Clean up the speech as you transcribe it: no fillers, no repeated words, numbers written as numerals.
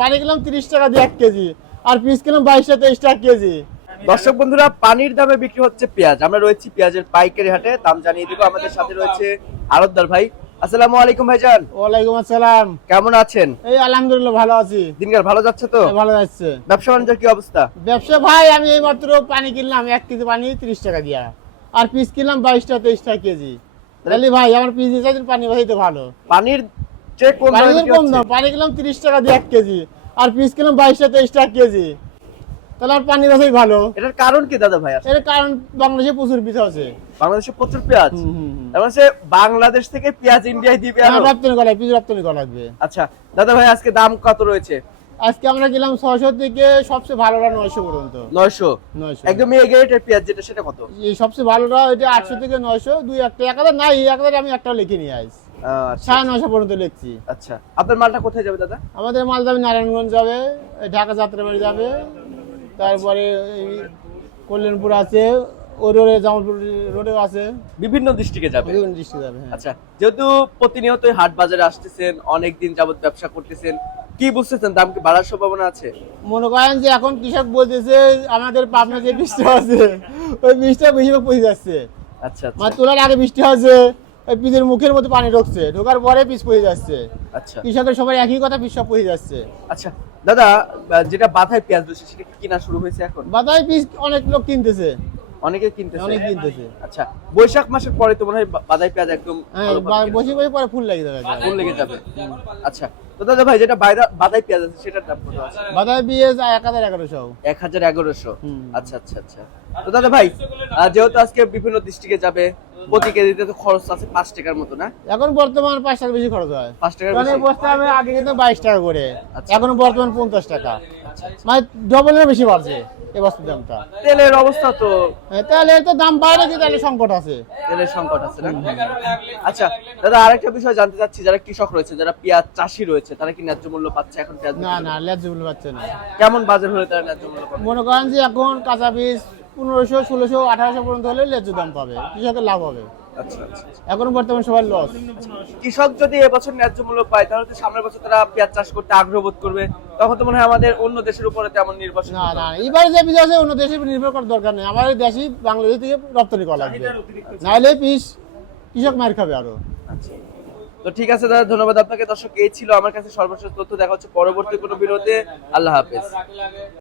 পানি কিনলাম 30 টাকা দিয়ে 1 কেজি, আর পিস কিনলাম 22 টাকা 23 টাকা কেজি। দর্শক বন্ধুরা, পানির দামে বিক্রি হচ্ছে পেঁয়াজ। আমরা রয়েছি পেঁয়াজের পাইকারি হাটে, দাম জানিয়ে দিব। আমাদের সাথে রয়েছে আড়তদার ভাই। আসসালামু আলাইকুম ভাইজান। ওয়ালাইকুম আসসালাম। কেমন আছেন? এই আলহামদুলিল্লাহ ভালো আছি। দিনকাল ভালো যাচ্ছে তো? ভালো যাচ্ছে। ব্যবসা বাণিজ্যের কি অবস্থা? ব্যবসা ভাই, আমি এই মাত্র পানি কিনলাম 1 কেজি পানি 30 টাকা দিয়া, আর পিস কিনলাম 22 টাকা 23 টাকা কেজি। তাহলে ভাই আমার পিস হিসাবে পানি বাজাইতে ভালো। পানির চেয়ে কম দামে বিক্রি কম হচ্ছে? দাম, পানি কিনলাম 30 টাকা দিয়ে 1 কেজি, আর পিস কিনলাম 22 টাকা 23 টাকা কেজি। তাহলে আর পানি বাজাই ভালো। এটার কারণ কি দাদা ভাই? এর কারণ বাংলাদেশে প্রচুর পিস আছে। বাংলাদেশে প্রচুর পেঁয়াজ। তার মানে বাংলাদেশ থেকে পেঁয়াজ ইন্ডিয়ায় দিবে আর রপ্তানি করা, পিস রপ্তানি করা লাগবে। আচ্ছা দাদা ভাই, আজকে দাম কত রয়েছে? আজকে আমরা গেলাম 600 থেকে সবচেয়ে ভালোটা 900 পর্যন্ত। 900 একদম এ গ্রেডের পেঁয়াজ যেটা, সেটা কত? এই সবচেয়ে ভালোটা এটা 800 থেকে 900, দুই একটা 1000 নাই, 1000 আমি একটা লিখে নিয়ে আইছি। আচ্ছা 950 পর্যন্ত লিখছি। আচ্ছা, আপনার মালটা কোথায় যাবে দাদা? আমাদের মাল যাবে নারায়ণগঞ্জ যাবে, ঢাকা যাত্রাবাড়ি যাবে, তারপরে এই কল্যাণপুর আছে, ওই রোডে জামালপুর রোডেও আছে, বিভিন্ন ডিস্ট্রিক্টে যাবে। বিভিন্ন ডিস্ট্রিক্টে যাবে। হ্যাঁ। আচ্ছা, যেহেতু প্রতিনিয়ত হাট বাজারে আসতেছেন, অনেক দিন যাবত ব্যবসা করতেছেন, কি বুঝতেছেন দাম কি বাড়ার সম্ভাবনা আছে? মনে করেন যে এখন কৃষক বলতেছে আমাদের পাবনা যে বৃষ্টি আছে ওই বৃষ্টিটা বেশিরভাগ পড়ে যাচ্ছে। আচ্ছা আচ্ছা মানে তোলার আগে বৃষ্টি হচ্ছে, ওই পিসের মুখের মধ্যে পানি ঢুকছে, ঢোকার পরে পিস পড়ে যাচ্ছে। আচ্ছা কৃষকের সবাই একই কথা, পিস সব পড়ে যাচ্ছে। আচ্ছা দাদা, যেটা বাধায় পেঁয়াজ রয়েছে সেটা কি কিনা শুরু হয়েছে এখন? বাদাই পিস অনেক লোক কিনতেছে, অনেকে কিনতেছে। অনেক কিনতেছে। আচ্ছা, বৈশাখ মাসের পরে তো মনে হয় বাদাই পেঁয়াজ একদম হ্যাঁ, ভালোভাবে কেনা বসে বসে পরে ফুল লেগে যাবে। ফুল লেগে যাবে। আচ্ছা তো দাদা ভাই, যেটা বাদাই পেঁয়াজ আছে সেটার দাম কত আছে? বাদাই পিস 1100। 1100। আচ্ছা আচ্ছা আচ্ছা। তো দাদা ভাই, যেহেতু আজকে বিভিন্ন ডিস্ট্রিক্টে যাবে, প্রতি কেজিতে তো খরচ আছে 5 টাকার মতো না? এখন বর্তমান 5 টাকা বেশি খরচ হয়। 5 টাকার মানে বেশি? বস্তা আমি আগে কিন্তু 22 টাকা করে, আচ্ছা। এখন বর্তমান 50 টাকা, মানে ডবলের বেশি বাড়ছে এই বস্তার দামটা। তেলের অবস্থা তো, তাহলে এর তো দাম বাইরে কি, তাহলে সংকট আছে। তেলের সংকট আছে না? আচ্ছা দাদা, আরেকটা বিষয় জানতে চাচ্ছি, যারা কৃষক রয়েছে, যারা পেঁয়াজ চাষি রয়েছে, তারা কি ন্যায্য মূল্য পাচ্ছে এখন পেঁয়াজ? না না, ন্যায্য মূল্য পাচ্ছে না। কেমন বাজার হলে তারা ন্যায্য মূল্য পাবে? মনে করেন যে এখন কাঁচা বীজ 1500, 1600, 1800 পর্যন্ত হলে ন্যায্য দাম পাবে, কৃষকের লাভ হবে। আচ্ছা আচ্ছা। এখন বর্তমান সবার লস। কৃষক যদি এবছর ন্যায্য মূল্য পায়, তাহলে তো সামনের বছর তারা পেঁয়াজ চাষ করতে আগ্রহ বোধ করবে। তখন তো মনে হয় আমাদের অন্য দেশের উপরে তেমন নির্ভরশীল না হতে না, হবে। এবারে যে বীজ আছে অন্য দেশে নির্ভর করার দরকার নেই, আমাদের দেশি বাংলাদেশ থেকে রপ্তানি করা লাগবে, নাহলে পিস কৃষক মার খাবে আরো। আচ্ছা, তো ঠিক আছে দাদা, ধন্যবাদ আপনাকে। দর্শক, এই ছিল আমার কাছে সর্বশেষ তথ্য। দেখা হচ্ছে পরবর্তী কোনো ভিডিওতে। আল্লাহ হাফেজ।